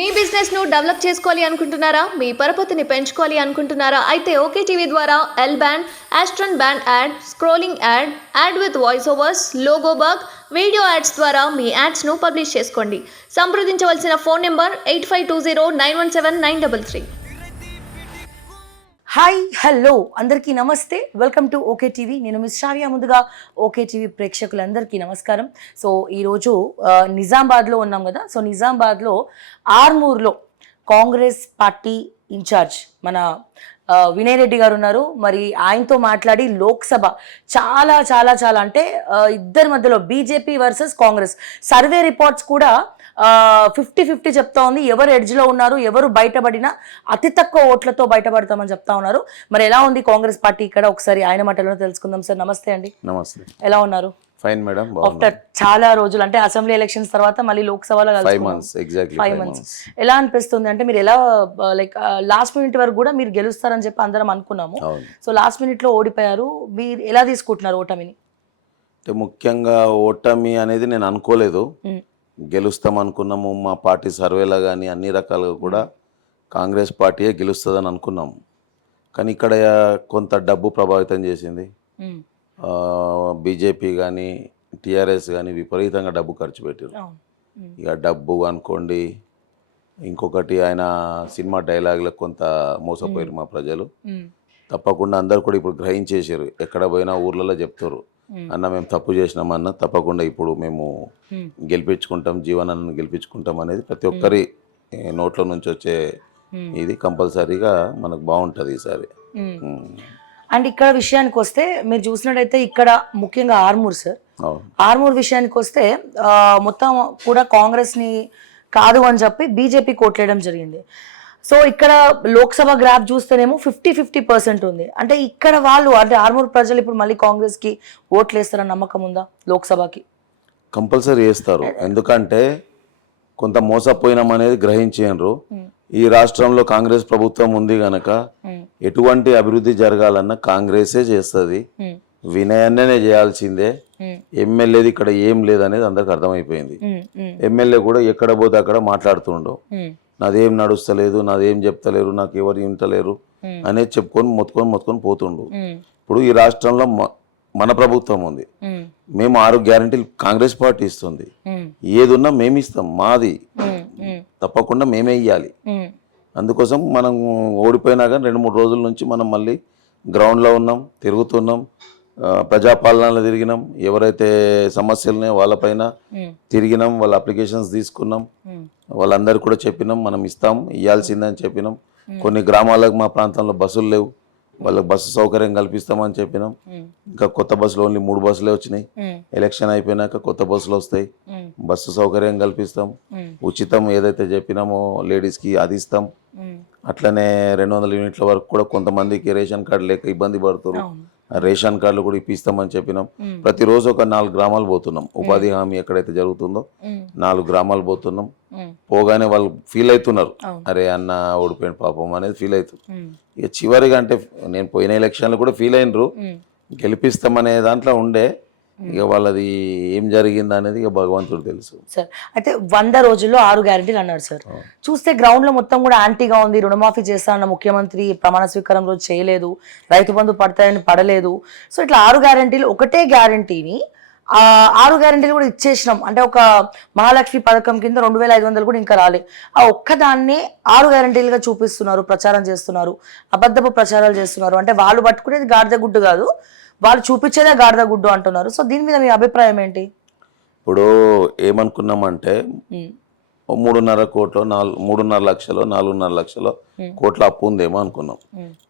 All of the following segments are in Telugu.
మీ బిజినెస్ ను డెవలప్ చేసుకోవాలి అనుకుంటున్నారా? మీ పరపతిని పెంచుకోవాలి అనుకుంటున్నారా? అయితే ఓకే టీవీ ద్వారా L band, astron band ad, scrolling ad, ad with voice overs, logo bug, video ads ద్వారా మీ యాడ్స్ ను పబ్లిష్ చేసుకోండి. సంప్రదించవలసిన ఫోన్ నెంబర్ 8520917933. హాయ్ హలో అందరికీ నమస్తే, వెల్కమ్ టు ఓకే టీవీ. నేను మిస్ షావియా. ముందుగా ఓకే టీవీ ప్రేక్షకులందరికీ నమస్కారం. సో ఈరోజు నిజామాబాద్లో ఉన్నాం కదా. సో నిజామాబాద్లో ఆర్మూర్లో కాంగ్రెస్ పార్టీ ఇన్ఛార్జ్ మన వినయ్ రెడ్డి గారు ఉన్నారు. మరి ఆయనతో మాట్లాడి లోక్సభ చాలా చాలా చాలా అంటే ఇద్దరి మధ్యలో BJP versus Congress survey reports కూడా 50-50 చెప్తా ఉంది. ఎవరు ఎడ్జ్లో ఉన్నారు, ఎవరు బయటపడినా అతి తక్కువ ఓట్లతో బయటపడతామని చెప్తా ఉన్నారు. మరి ఎలా ఉంది కాంగ్రెస్ పార్టీ ఇక్కడ, ఒకసారి ఆయన మాటలను తెలుసుకుందాం. సార్ నమస్తే అండి. నమస్తే. ఎలా ఉన్నారు? Fine madam. ఆఫ్టర్ చాలా రోజులు అంటే అసెంబ్లీ ఎలక్షన్స్ తర్వాత మళ్ళీ లోక్సభలో 5 months. ఎలా అనిపిస్తుంది అంటే మీరు ఎలా లైక్ లాస్ట్ మినిట్ వరకు కూడా మీరు గెలుస్తారని చెప్పి అందరం అనుకున్నాము. సో లాస్ట్ మినిట్ లో ఓడిపోయారు. మీరు ఎలా తీసుకుంటున్నారు ఓటమిని? అంటే ముఖ్యంగా ఓటమి అనేది నేను అనుకోలేదు. గెలుస్తాం అనుకున్నాము. మా పార్టీ సర్వేలో కానీ అన్ని రకాలుగా కూడా కాంగ్రెస్ పార్టీయే గెలుస్తుందని అనుకున్నాము. కానీ ఇక్కడ కొంత డబ్బు ప్రభావితం చేసింది. బీజేపీ కానీ టీఆర్ఎస్ కానీ విపరీతంగా డబ్బు ఖర్చు పెట్టారు. ఇక డబ్బు అనుకోండి, ఇంకొకటి ఆయన సినిమా డైలాగులకు కొంత మోసపోయారు మా ప్రజలు. తప్పకుండా అందరు కూడా ఇప్పుడు గ్రహించేసారు. ఎక్కడ పోయినా ఊర్లలో చెప్తారు, అన్న మేము తప్పు చేసినామన్న, తప్పకుండా ఇప్పుడు మేము గెలిపించుకుంటాం, జీవనాన్ని గెలిపించుకుంటాం అనేది ప్రతి ఒక్కరి నోట్ల నుంచి వచ్చే ఇది కంపల్సరీగా మనకు బాగుంటుంది ఈసారి. అండ్ ఇక్కడ విషయానికి వస్తే మీరు చూసినట్టయితే ఇక్కడ ముఖ్యంగా ఆర్మూర్ సార్, ఆర్మూర్ విషయానికి వస్తే మొత్తం కూడా కాంగ్రెస్ ని కాదు అని చెప్పి బీజేపీ కోట్లేయడం జరిగింది. సో ఇక్కడ లోక్సభ గ్రాఫ్ చూస్తేనేమో 50-50% ఉంది. అంటే ఇక్కడ వాళ్ళు అంటే ఆర్మూర్ ప్రజలు ఇప్పుడు మళ్ళీ కాంగ్రెస్ కి ఓట్లు వేస్తారని నమ్మకం ఉందా? లోక్సభకి కంపల్సరీ వేస్తారు. ఎందుకంటే కొంత మోసపోయినాం అనేది గ్రహించారు. ఈ రాష్ట్రంలో కాంగ్రెస్ ప్రభుత్వం ఉంది గనక ఎటువంటి అభివృద్ధి జరగాలన్నా కాంగ్రెసే చేస్తుంది. వినయాన్నే చేయాల్సిందే. ఎమ్మెల్యేది ఇక్కడ ఏం లేదనేది అందరికి అర్థమైపోయింది. ఎమ్మెల్యే కూడా ఎక్కడ పోతే అక్కడ మాట్లాడుతుండవు, నాదేం నడుస్తలేదు, నాదేం చెప్తలేరు, నాకు ఎవరు వింటలేరు అనేది చెప్పుకొని మొత్తుకొని పోతుండు. ఇప్పుడు ఈ రాష్ట్రంలో మన ప్రభుత్వం ఉంది. మేము 6 గ్యారంటీలు కాంగ్రెస్ పార్టీ ఇస్తుంది. ఏదున్నా మేము ఇస్తాం, మాది తప్పకుండా మేమే ఇవ్వాలి. అందుకోసం మనం ఓడిపోయినా కానీ 2-3 రోజుల నుంచి మనం మళ్ళీ గ్రౌండ్లో ఉన్నాం, తిరుగుతున్నాం, ప్రజాపాలనలో తిరిగినాం, ఎవరైతే సమస్యలున్నాయో వాళ్ళపైన తిరిగినాం, వాళ్ళ అప్లికేషన్స్ తీసుకున్నాం, వాళ్ళందరూ కూడా చెప్పినాం మనం ఇస్తాం, ఇవ్వాల్సిందని చెప్పినాం. కొన్ని గ్రామాలకు మా ప్రాంతంలో బస్సులు లేవు, వాళ్ళకి బస్సు సౌకర్యం కల్పిస్తామని చెప్పినాం. ఇంకా కొత్త బస్సులు ఓన్లీ 3 బస్సులే వచ్చినాయి. ఎలక్షన్ అయిపోయినాక కొత్త బస్సులు వస్తాయి, బస్సు సౌకర్యం కల్పిస్తాం. ఉచితం ఏదైతే చెప్పినామో లేడీస్కి అది ఇస్తాం. అట్లనే 200 యూనిట్ల వరకు కూడా కొంతమందికి రేషన్ కార్డు లేక ఇబ్బంది పడుతున్నారు, రేషన్ కార్డులు కూడా ఇప్పిస్తామని చెప్పినాం. ప్రతిరోజు ఒక 4 గ్రామాలు పోతున్నాం. ఉపాధి హామీ ఎక్కడైతే జరుగుతుందో 4 గ్రామాలు పోతున్నాం. పోగానే వాళ్ళు ఫీల్ అవుతున్నారు, అరే అన్న ఓడిపోయిన పాపం అనేది ఫీల్ అవుతుంది. ఇక చివరిగా అంటే నేను పోయిన ఎలక్షన్లు కూడా ఫీల్ అయినరు, గెలిపిస్తామనే దాంట్లో ఉండే. ఇక వాళ్ళది ఏం జరిగింది అనేది ఇక భగవంతుడు తెలుసు సార్. అయితే 100 రోజుల్లో 6 గ్యారెంటీలు అన్నారు సార్. చూస్తే గ్రౌండ్ లో మొత్తం కూడా యాంటీగా ఉంది. రుణమాఫీ చేస్తానన్న ముఖ్యమంత్రి ప్రమాణ స్వీకారం రోజు చేయలేదు, రైతు బంధు పడతాయని పడలేదు. సో ఇట్లా 6 గ్యారెంటీలు, ఒకటే గ్యారెంటీని 6 గ్యారెంటీలు కూడా ఇచ్చేసినాం. అంటే ఒక మహాలక్ష్మి పథకం కింద 2500 కూడా ఇంకా రాలే. ఆ ఒక్కదాన్ని 6 గ్యారెంటీలుగా చూపిస్తున్నారు, ప్రచారం చేస్తున్నారు, అబద్ధపు ప్రచారాలు చేస్తున్నారు. అంటే వాళ్ళు పట్టుకునేది గాడిద గుడ్డు కాదు, వాళ్ళు చూపించేదే గాడిద గుడ్డు అంటున్నారు. సో దీని మీద మీ అభిప్రాయం ఏంటి? ఇప్పుడు ఏమనుకున్నామంటే 3.5 కోట్లు, 3.5 లక్షలు, 4.5 లక్షలు కోట్ల అప్పు ఉందేమో అనుకున్నాం.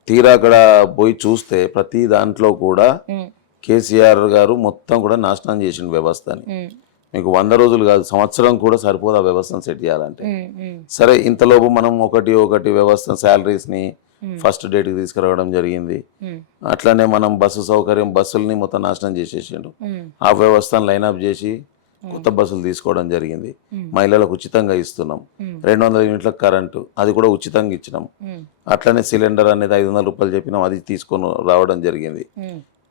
తీరా అక్కడ పోయి చూస్తే ప్రతి దాంట్లో కూడా కేసీఆర్ గారు మొత్తం కూడా నాశనం చేసిన వ్యవస్థని. మీకు 100 రోజులు కాదు, సంవత్సరం కూడా సరిపోదు ఆ వ్యవస్థను సెట్ చేయాలంటే. సరే, ఇంతలోపు మనం ఒకటి వ్యవస్థ శాలరీస్ని ఫస్ట్ డేట్కి తీసుకురావడం జరిగింది. అట్లనే మనం బస్సు సౌకర్యం, బస్సుల్ని మొత్తం నాశనం చేసేసిండు. ఆ వ్యవస్థను లైన్అప్ చేసి కొత్త బస్సులు తీసుకోవడం జరిగింది. మహిళలకు ఉచితంగా ఇస్తున్నాం. 200 యూనిట్ల కరెంటు అది కూడా ఉచితంగా ఇచ్చినాం. అట్లనే సిలిండర్ అనేది 500 రూపాయలు చెప్పినాం, అది తీసుకొని రావడం జరిగింది.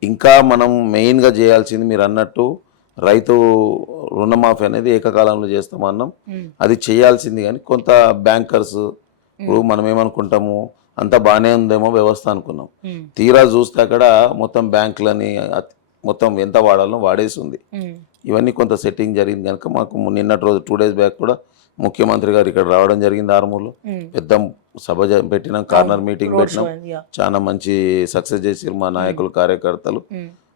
ఇంకా మనం మెయిన్గా చేయాల్సింది మీరు అన్నట్టు రైతు రుణమాఫీ అనేది ఏకకాలంలో చేస్తామన్నాం. అది చేయాల్సింది కానీ కొంత బ్యాంకర్స్ ఇప్పుడు మనం ఏమనుకుంటాము అంతా బాగానే ఉందేమో వ్యవస్థ అనుకున్నాం. తీరా చూస్తే అక్కడ మొత్తం బ్యాంకులని మొత్తం ఎంత వాడాలో వాడేసి ఉంది. ఇవన్నీ కొంత సెట్టింగ్ జరిగింది కనుక మాకు నిన్నటి రోజు 2 days బ్యాక్ కూడా ముఖ్యమంత్రి గారు ఇక్కడ రావడం జరిగింది. ఆర్మూర్లో పెద్ద సభ పెట్టినాం, కార్నర్ మీటింగ్ పెట్టినాం. చాలా మంచి సక్సెస్ చేసిరు మా నాయకులు కార్యకర్తలు.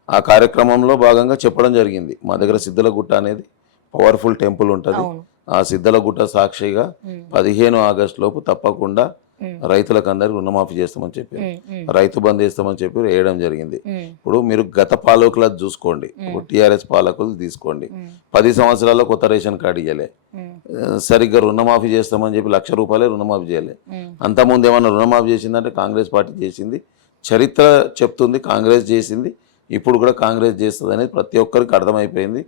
ఆ కార్యక్రమంలో భాగంగా చెప్పడం జరిగింది మా దగ్గర సిద్ధలగుట్ట అనేది పవర్ఫుల్ టెంపుల్ ఉంటుంది. ఆ సిద్ధలగుట్ట సాక్షిగా 15 ఆగస్టు లోపు తప్పకుండా రైతులకు అందరికి రుణమాఫీ చేస్తామని చెప్పారు, రైతు బంద్ చేస్తామని చెప్పి వేయడం జరిగింది. ఇప్పుడు మీరు గత పాలకుల చూసుకోండి, టీఆర్ఎస్ పాలకులు తీసుకోండి, 10 సంవత్సరాల్లో కొత్త రేషన్ కార్డు ఇవ్వలే, సరిగ్గా రుణమాఫీ చేస్తామని చెప్పి ₹1,00,000 రుణమాఫీ చేయలే. అంతకుముందు ఏమన్నా రుణమాఫీ చేసిందంటే కాంగ్రెస్ పార్టీ చేసింది. చరిత్ర చెప్తుంది కాంగ్రెస్ చేసింది, ఇప్పుడు కూడా కాంగ్రెస్ చేస్తుంది అనేది ప్రతి ఒక్కరికి అర్థమైపోయింది.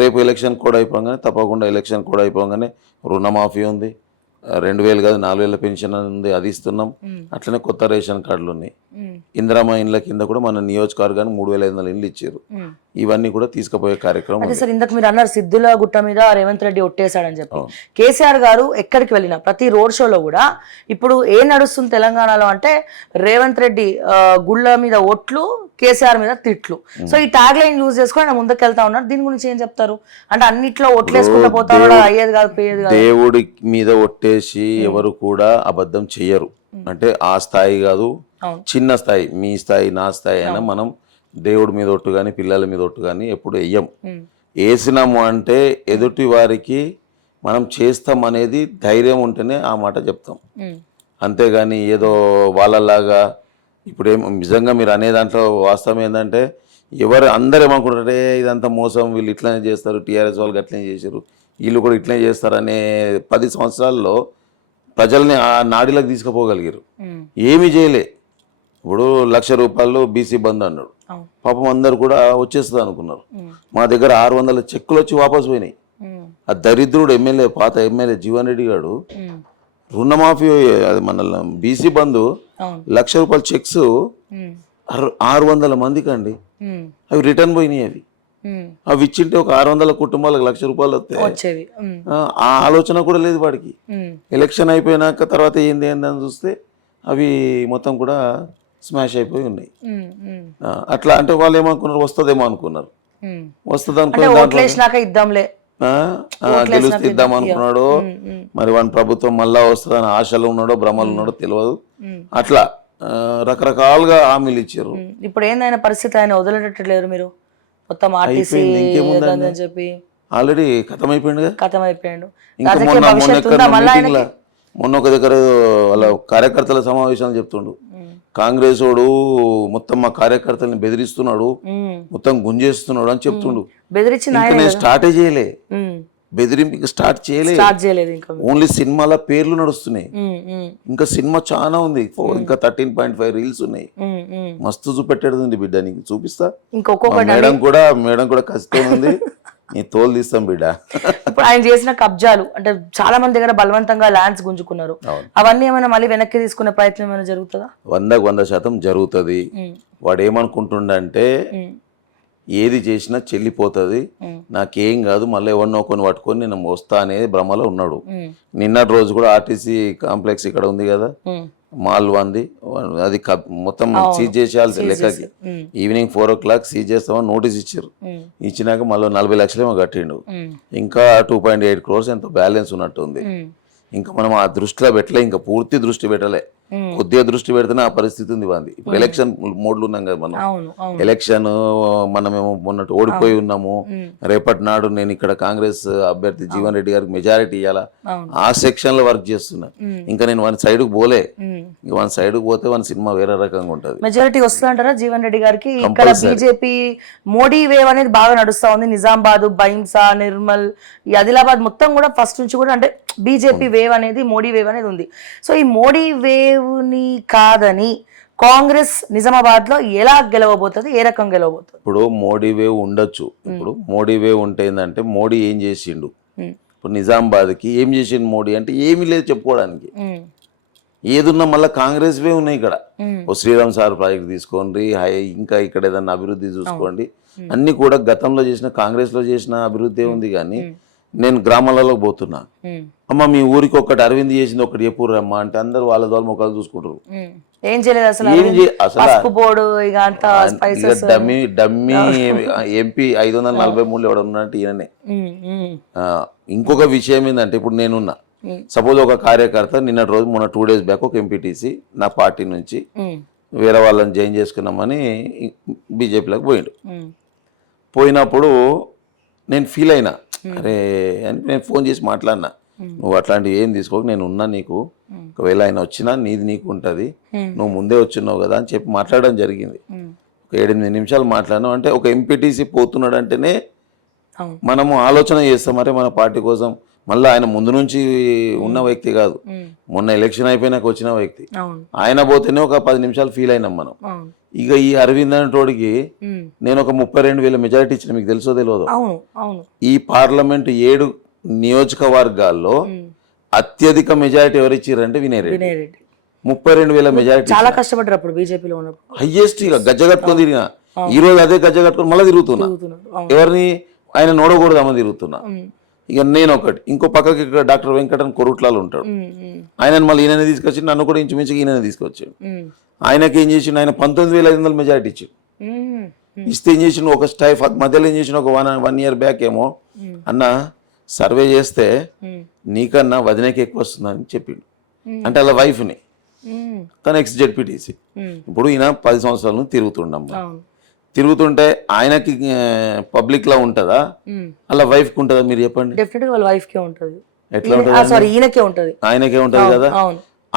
రేపు ఎలక్షన్ కూడా అయిపోగానే తప్పకుండా ఎలక్షన్ కూడా అయిపోగానే రుణమాఫీ ఉంది, 2,000 కాదు 4,000 పెన్షన్ ఉంది, అది ఇస్తున్నాం. అట్లనే కొత్త రేషన్ కార్డులు ఉన్నాయి. ఇందిరామ ఇండ్ల కింద కూడా మన నియోజకవర్గానికి 3,500 ఇండ్లు ఇచ్చారు. ఇవన్నీ కూడా తీసుకుపోయే కార్యక్రమం. అంటే సార్ ఇందాక మీరు అన్నారు సిద్ధుల గుట్ట మీద రేవంత్ రెడ్డి ఒట్టేశాడని చెప్పి. కేసీఆర్ గారు ఎక్కడికి వెళ్ళినా ప్రతి రోడ్ షోలో కూడా ఇప్పుడు ఏం నడుస్తుంది తెలంగాణలో అంటే రేవంత్ రెడ్డి గుళ్ళ మీద ఒట్లు, కేసీఆర్ మీద తిట్లు. సో ఈ ట్యాగ్ లైన్ యూజ్ చేసుకొని ఆయన ముందుకు వెళ్తా ఉన్నారు. దీని గురించి ఏం చెప్తారు? అంటే అన్నిట్లో ఒట్లేసుకుంటూ పోతా ఉన్నాడు, అయ్యేది కాదు పోయేది కాదు. దేవుడి మీద ఒట్టేసి ఎవరు కూడా అబద్ధం చెయ్యరు. అంటే ఆ స్థాయి కాదు, చిన్న స్థాయి, మీ స్థాయి నా స్థాయి అయినా మనం దేవుడి మీద ఒట్టు కానీ పిల్లల మీద ఒట్టు కానీ ఎప్పుడు వెయ్యం. వేసినాము అంటే ఎదుటి వారికి మనం చేస్తాం అనేది ధైర్యం ఉంటేనే ఆ మాట చెప్తాం. అంతేగాని ఏదో వాళ్ళలాగా ఇప్పుడు నిజంగా మీరు అనే దాంట్లో వాస్తవం ఏంటంటే అందరు ఏమనుకుంటారే ఇదంతా మోసం, వీళ్ళు ఇట్లనే చేస్తారు, టీఆర్ఎస్ వాళ్ళకి అట్లనే చేశారు, వీళ్ళు కూడా ఇట్లనే చేస్తారనే 10 సంవత్సరాల్లో ప్రజల్ని ఆ నాడిలోకి తీసుకుపోగలిగారు. ఏమీ చేయలే. ఇప్పుడు ₹1,00,000 బీసీ బంద్ అన్నాడు, పాపం అందరు కూడా వచ్చేస్తుంది అనుకున్నారు. మా దగ్గర 600 చెక్కులు వచ్చి వాపసు పోయినాయి. ఆ దరిద్రుడు ఎమ్మెల్యే, పాత ఎమ్మెల్యే జీవన్ రెడ్డి గారు రుణమాఫీ అది మన బీసీ బంధు ₹1,00,000 చెక్స్ 600 మందికి అండి, అవి రిటర్న్ పోయినాయి. అవి ఇచ్చింటే ఒక 600 కుటుంబాలకు ₹1,00,000 వచ్చేవి. ఆ ఆలోచన కూడా లేదు వాడికి. ఎలక్షన్ అయిపోయినాక తర్వాత ఏంది అని చూస్తే అవి మొత్తం కూడా స్మాష్ అయిపోయి ఉన్నాయి. అట్లా అంటే వాళ్ళు ఏమనుకున్నారు, వస్తుందేమో అనుకున్నారు, వస్తుంది అనుకున్నారు, గెలుస్తే ఇద్దాం అనుకున్నాడు. మరి వాడి ప్రభుత్వం మళ్ళా వస్తుందని ఆశలు ఉన్నాడో భ్రమలు ఉన్నాడో తెలియదు. అట్లా రకరకాలుగా హామీలు ఇచ్చారు. ఇప్పుడు ఏందైనా పరిస్థితి ఆయన వదిలేటట్లేదు. మీరు మొత్తం చెప్పి ఆల్రెడీ కథం అయిపోయింది. ఇంకా మొన్న ఒక దగ్గర వాళ్ళ కార్యకర్తల సమావేశాలు చెప్తుండు, కాంగ్రెస్ వాడు మొత్తం మా కార్యకర్తల్ని బెదిరిస్తున్నాడు, మొత్తం గుంజేస్తున్నాడు అని చెప్తుండు. స్టార్టే చేయలే, బెదిరింపు స్టార్ట్ చేయలేదు. ఓన్లీ సినిమాల పేర్లు నడుస్తున్నాయి. ఇంకా సినిమా చాలా ఉంది, ఇంకా 13.5 రీల్స్ ఉన్నాయి. మస్తు చూపెట్టేది ఉంది బిడ్డ, నీకు చూపిస్తా. మేడం కూడా కష్టం ఉంది, నీ తోలు తీస్తాం బిడ్డ. ఇప్పుడు ఆయన చేసిన కబ్జాలు అంటే చాలా మంది దగ్గర బలవంతంగా ల్యాండ్స్ గుంజుకున్నారు, అవన్నీ ఏమైనా మళ్ళీ వెనక్కి తీసుకునే ప్రయత్నం ఏమైనా జరుగుతుందా? 100% జరుగుతుంది. వాడు ఏమనుకుంటుండంటే ఏది చేసినా చెల్లిపోతుంది, నాకేం కాదు, మళ్ళీ ఎవరినో కొన్ని పట్టుకొని నేను వస్తా అనేది భ్రమలో ఉన్నాడు. నిన్నటి రోజు కూడా ఆర్టీసీ కాంప్లెక్స్ ఇక్కడ ఉంది కదా, మాల్ వంది, అది మొత్తం సీజ్ చేసేయాల్సి లెక్కకి. ఈవినింగ్ 4 o'clock సీజ్ చేస్తామని నోటీస్ ఇచ్చారు. ఇచ్చినాక మళ్ళీ 40 లక్షలు ఏమో కట్టిండు. ఇంకా 2.8 crores ఎంతో బ్యాలెన్స్ ఉన్నట్టు ఉంది. ఇంకా మనం ఆ దృష్టిలో పెట్టలే, ఇంకా పూర్తి దృష్టి పెట్టలే, కొద్దిగా దృష్టి పెడితేనే ఆ పరిస్థితి ఉంది వాంది. ఇప్పుడు ఎలక్షన్ మోడ్లు ఉన్నాం కదా మనం, ఎలక్షన్ మనమేమో మొన్నట్టు ఓడిపోయి ఉన్నాము. రేపటి నాడు నేను ఇక్కడ కాంగ్రెస్ అభ్యర్థి జీవన్ రెడ్డి గారికి మెజారిటీ ఇవ్వాలా, ఆ సెక్షన్ లో వర్క్ చేస్తున్నా. ఇంకా నేను వన్ సైడ్ కు పోలే, వన్ సైడ్ కు పోతే వన్ సినిమా వేరే రకంగా ఉంటది. మెజారిటీ వస్తుందంటారా జీవన్ రెడ్డి గారికి? ఇక్కడ బీజేపీ మోడీ వేవ్ అనేది బాగా నడుస్తా ఉంది. నిజామాబాద్, బైంసా, నిర్మల్, ఈ ఆదిలాబాద్ మొత్తం కూడా ఫస్ట్ నుంచి కూడా అంటే బీజేపీ వేవ్ అనేది, మోడీ వేవ్ అనేది ఉంది. సో ఈ మోడీ వేవ్ ని కాదని కాంగ్రెస్ నిజామాబాద్ లో ఎలా గెలవబోతుంది, ఏ రకం గెలవబోతుంది? ఇప్పుడు మోడీ వేవ్ ఉండొచ్చు. ఇప్పుడు మోడీ వేవ్ ఉంటే ఏంటంటే మోడీ ఏం చేసిండు, ఇప్పుడు నిజామాబాద్ కి ఏం చేసిండు మోడీ అంటే ఏమీ లేదు చెప్పుకోవడానికి. ఏదున్నా మళ్ళీ కాంగ్రెస్ వే ఉన్నాయి ఇక్కడ. ఓ శ్రీరామ్ సార్ ప్రాజెక్ట్ తీసుకోండి, ఇంకా ఇక్కడ ఏదన్నా అభివృద్ధి చూసుకోండి, అన్ని కూడా గతంలో చేసిన కాంగ్రెస్లో చేసిన అభివృద్ధి ఉంది కానీ నేను గ్రామాలలో పోతున్నా. అమ్మ మీ ఊరికి ఒకటి అరవింద్ చేసింది ఒకటి చెప్పుర్రు అమ్మ అంటే అందరు వాళ్ళ ద్వారా ముఖాలు చూసుకుంటారు. ఏం చేయలేదు అసలు. అసలు పసుపు బోర్డు ఇక అంతా స్పైసెస్. డమ్మీ ఎంపీ 543 ఎవడ ఉన్నట్టు ఈయననే. ఇంకొక విషయం ఏంటంటే ఇప్పుడు నేనున్నా, సపోజ్ ఒక కార్యకర్త నిన్నటి రోజు మొన్న 2 days బ్యాక్ ఒక ఎంపీటీసీ నా పార్టీ నుంచి వేరే వాళ్ళని జాయిన్ చేసుకున్నామని బీజేపీలోకి పోయిండు. పోయినప్పుడు నేను ఫీల్ అయినా, అరే అని నేను ఫోన్ చేసి మాట్లాడినా, నువ్వు అట్లాంటివి ఏం తీసుకోక నేను ఉన్నా నీకు, ఒకవేళ ఆయన వచ్చినా నీది నీకు ఉంటుంది, నువ్వు ముందే వచ్చినావు కదా అని చెప్పి మాట్లాడడం జరిగింది. ఒక 7-8 నిమిషాలు మాట్లాడినాం. అంటే ఒక ఎంపీటీసీ పోతున్నాడు అంటేనే మనము ఆలోచన చేస్తాం, అరే మన పార్టీ కోసం. మళ్ళీ ఆయన ముందు నుంచి ఉన్న వ్యక్తి కాదు, మొన్న ఎలక్షన్ అయిపోయినాక వచ్చిన వ్యక్తి. ఆయన పోతేనే ఒక 10 నిమిషాలు ఫీల్ అయినాం మనం. ఇక ఈ అరవింద్ అనేటోడికి నేను ఒక 32,000 మెజారిటీ ఇచ్చిన, మీకు తెలుసో తెలియదు. ఈ పార్లమెంట్ 7 నియోజకవర్గాల్లో అత్యధిక మెజారిటీ ఎవరు ఇచ్చారంటే వినయ్ రెడ్డి. 32,000 మెజారిటీ. చాలా కష్టపడ్డారు అప్పుడు బీజేపీలో ఉన్నప్పుడు. హైయెస్ట్ ఇక గజ్జ కట్టుకొని తిరిగిన. ఈ రోజు అదే గజ్జ కట్టుకొని మళ్ళీ తిరుగుతున్నా. ఎవరిని ఆయన నోడకూడదామని తిరుగుతున్నా. ఇక నేను ఒకటి, ఇంకో పక్కకి డాక్టర్ వెంకటన్ కొరుట్లాలు ఉంటాడు, ఆయన మళ్ళీ ఈయననే తీసుకొచ్చి నన్ను కూడా ఇంచుమించుగా ఈయననే తీసుకొచ్చాడు. ఆయనకి ఏం చేసిండు, ఆయన 19,500 మెజారిటీ ఇచ్చిండు. ఇస్తే ఏం చేసిండు, ఒక మధ్యలో ఏం చేసిన ఒక 1 year బ్యాక్ ఏమో అన్న సర్వే చేస్తే నీకన్నా వదినకి ఎక్కువ వస్తుందని చెప్పిండు. అంటే అలా వైఫ్ని, తన ఎక్స్ జెడ్పీటీసీ. ఇప్పుడు ఈయన 10 సంవత్సరాల నుంచి తిరుగుతుండమ్మా. తిరుగుతుంటే ఆయనకి పబ్లిక్ లా ఉంటుందా, అలా వైఫ్ కి ఉంటుందా మీరు చెప్పండి? డెఫినెట్గా వాళ్ళ వైఫ్ కే ఉంటుంది. ఎట్లా ఉంటుంది? సారీ, ఈయనకే ఉంటుంది. ఆయనకే ఉంటది కదా.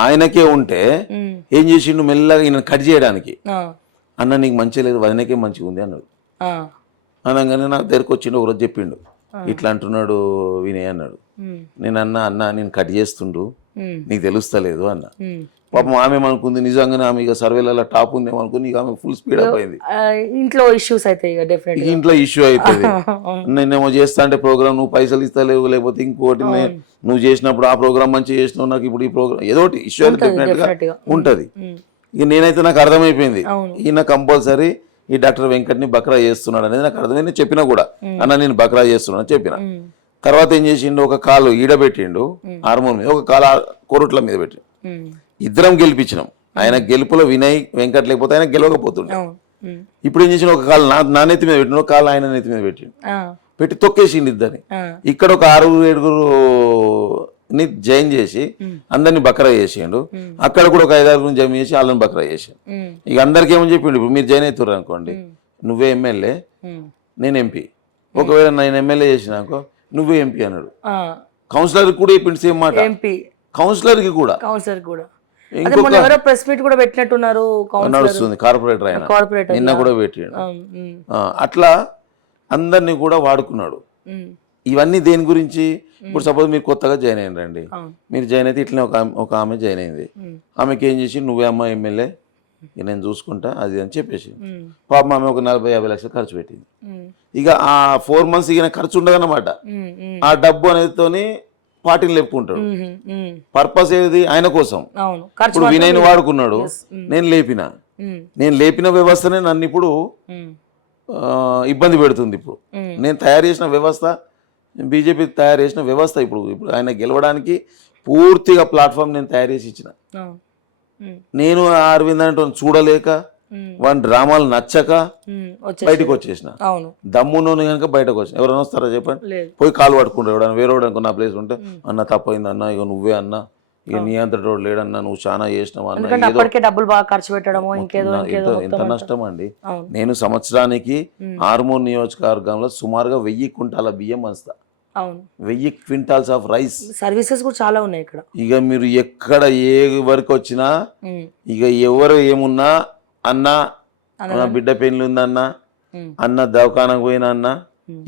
ఆయనకే ఉంటే ఏం చేసిండు, మెల్లగా ఈయన కట్ చేయడానికి, అన్న నీకు మంచిగా లేదు, వదినకే మంచిగా ఉంది అన్నాడు. అనగానే నాకు దగ్గరకు వచ్చిండు, ఒకరోజు చెప్పిండు, ఇట్లా అంటున్నాడు వినయ్ అన్నాడు. నేను అన్న నేను కట్ చేస్తుండు, నీకు తెలుస్తలేదు అన్న. పాపం ఆమె అనుకుంది నిజంగానే ఆమె ఇక సర్వేలలో టాప్ ఉందేమో అనుకుని ఇక ఆమె ఫుల్ స్పీడ్ అప్ అయింది. ఇంట్లో ఇష్యూస్ అయితే ఇంట్లో ఇష్యూ అవుతుంది. నేనేమో చేస్తా అంటే ప్రోగ్రామ్ నువ్వు పైసలు ఇస్తలేవు, లేకపోతే ఇంకోటి నువ్వు చేసినప్పుడు ఆ ప్రోగ్రామ్ మంచిగా చేసినావు, నాకు ఇప్పుడు ఈ ప్రోగ్రామ్ ఏదో ఒకటి ఇష్యూ అయితే డెఫినెట్ గా ఉంటది. ఇక నేనైతే నాకు అర్థమైపోయింది, ఈయన కంపల్సరీ ఈ డాక్టర్ వెంకట్ని బక్రా చేస్తున్నాడు అనేది నాకు అర్థమైంది. చెప్పినా కూడా అన్న నేను బక్రా చేస్తున్నాను చెప్పిన. తర్వాత ఏం చేసిండు, ఒక కాలు ఈడబెట్టిండు హార్మోన్ మీద, ఒక కాలు కొరుట్ల మీద పెట్టిండు. ఇద్దరం గెలిపించినాం. ఆయన గెలుపులో వినయ్ వెంకట్ లేకపోతే ఆయన గెలవకపోతుండే. ఇప్పుడు ఏం చేసిన, ఒక కాలు నా నెత్తి మీద పెట్టిండు, ఒక కాలు ఆయన నెత్తి మీద పెట్టిండు, పెట్టి తొక్కేసిండు ఇద్దరిని. ఇక్కడ ఒక 6-7 ని జాయిన్ చేసి అందరిని బక్రా చేసిండు. అక్కడ కూడా ఒక 5-6 జాయిన్ చేసి వాళ్ళని బక్రా చేసిండు. ఇక అందరికి ఏమని చెప్పిండు, ఇప్పుడు మీరు జాయిన్ అవుతారు అనుకోండి, నువ్వే ఎమ్మెల్యే నేను ఎంపీ, ఒకవేళ నేను ఎమ్మెల్యే చేసినాకో నువ్వే ఎంపీ అన్నాడు. కౌన్సిలర్ కూడా చెప్పిండు సేమ్ మాట, కౌన్సిలర్ కి కూడా. ఎవరో ప్రెస్ మీట్ కూడా పెట్టినట్టున్నారు, నడుస్తుంది కార్పొరేటర్ ఆయన, నిన్న కూడా పెట్టిండు. అట్లా అందరినీ కూడా వాడుకున్నాడు. ఇవన్నీ దేని గురించి, ఇప్పుడు సపోజ్ మీరు కొత్తగా జాయిన్ అయ్యండి, మీరు జాయిన్ అయితే ఇట్లనే ఒక ఆమె జాయిన్ అయింది. ఆమెకి ఏం చేసి, నువ్వే అమ్మ ఎమ్మెల్యే నేను చూసుకుంటా అది అని చెప్పేసి, పాపం ఆమె ఒక 40-50 లక్షలు ఖర్చు పెట్టింది. ఇక ఆ 4 months ఇక ఖర్చు ఉండదన్నమాట. ఆ డబ్బు అనేదితోని పార్టీని లేపుకుంటాడు. పర్పస్ ఏది, ఆయన కోసం. ఇప్పుడు వినయ్ని వాడుకున్నాడు, నేను లేపిన వ్యవస్థనే నన్ను ఇప్పుడు ఇబ్బంది పెడుతుంది. ఇప్పుడు నేను తయారు చేసిన వ్యవస్థ, బీజేపీ తయారు చేసిన వ్యవస్థ ఇప్పుడు ఆయన గెలవడానికి పూర్తిగా ప్లాట్ఫామ్ నేను తయారు చేసి ఇచ్చిన. నేను అరవింద్ అంటే చూడలేక, వాడి డ్రామాలు నచ్చక బయటకు వచ్చేసిన. దమ్మునోని కనుక బయటకు వచ్చిన, ఎవరైనా వస్తారా చెప్పండి, పోయి కాలు పట్టుకుంటారు. ఎవరైనా వేరే నా ప్లేస్ ఉంటే, అన్న తప్పైంది అన్న, ఇక నువ్వే అన్న, ఇక నీ అంతటి లేడన్నా, నువ్వు చాలా చేసినావు అన్న, డబ్బులు బాగా ఖర్చు పెట్టడము, ఎంత నష్టం అండి. నేను సంవత్సరానికి హార్మోన్ నియోజకవర్గంలో సుమారుగా 1000 క్వింటాల బియ్యం వస్తా, 1000 క్వింటాల్స్ ఆఫ్ రైస్. సర్వీసెస్ కూడా చాలా ఉన్నాయి ఇక్కడ. ఇక మీరు ఎక్కడ ఏ వరకు వచ్చినా, ఇక ఎవరు ఏమున్నా, అన్న బిడ్డ పెళ్లి ఉందన్నా, అన్న దవాఖానకు పోయినా అన్న,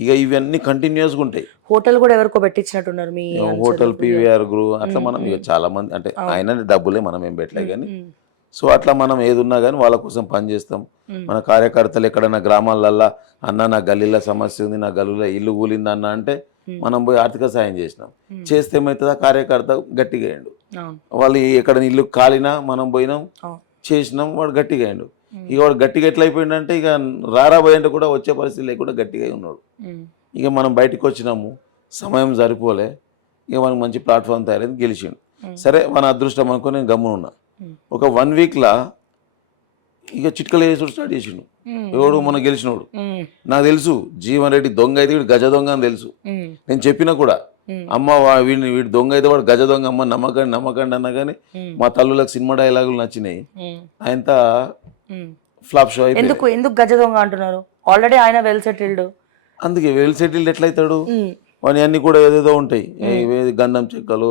ఇక ఇవన్నీ కంటిన్యూస్గా ఉంటాయి. హోటల్ కూడా ఎవరికో పెట్టించినట్టున్నారు, మీ హోటల్ PVR గ్రూప్ అట్లా. మనం ఇక చాలా మంది అంటే ఆయన డబ్బులే, మనం ఏం పెట్టలే కానీ. సో అట్లా మనం ఏది ఉన్నా కానీ వాళ్ళ కోసం పనిచేస్తాం. మన కార్యకర్తలు ఎక్కడన్నా గ్రామాలల్లో, అన్న నా గల్లీలో సమస్య ఉంది, నా గల్లీలో ఇల్లు కూలింది అన్న అంటే మనం పోయి ఆర్థిక సాయం చేసినాం. చేస్తే ఏమవుతుంది, ఆ కార్యకర్త గట్టిగా అయ్యిండు. వాళ్ళు ఎక్కడ ఇల్లు కాలినా మనం పోయినాం, చేసినాం, వాడు గట్టిగా అయ్యిండు. ఇక వాడు గట్టిగా ఎట్లా అయిపోయిందంటే ఇక రారాబోయే అంటే కూడా వచ్చే పరిస్థితి లేకుండా గట్టిగా ఉన్నాడు. ఇక మనం బయటకు వచ్చినాము, సమయం సరిపోలే, ఇక మనకు మంచి ప్లాట్ఫామ్ తయారైంది, గెలిచిండు. సరే మన అదృష్టం అనుకుని నేను గమ్మున ఉన్నా. ఒక 1 వీక్లో ఇక చిట్కలు వేసుడు స్టార్ట్ చేసిండు. ఎవడు మన గెలిచినోడు నాకు తెలుసు, జీవన్ రెడ్డి దొంగ అయితే వీడు గజ దొంగ అని తెలుసు. నేను చెప్పినా కూడా, అమ్మ వీడి దొంగ అయితే వాడు గజ దొంగ, అమ్మ నమ్మకండి అన్నా కానీ మా తల్లులకు సినిమా డైలాగులు నచ్చినాయి. ఆయనతో ఫ్లాప్ షో అయిపోయింది. ఎందుకు గజ దొంగ అంటున్నారు? ఆల్రెడీ ఆయన వెల్ సెటిల్డ్. అందుకే వెల్ సెటిల్డ్ ఎట్లయితాడు? వాని అన్ని కూడా ఏదేదో ఉంటాయి, గంధం చెక్కలు,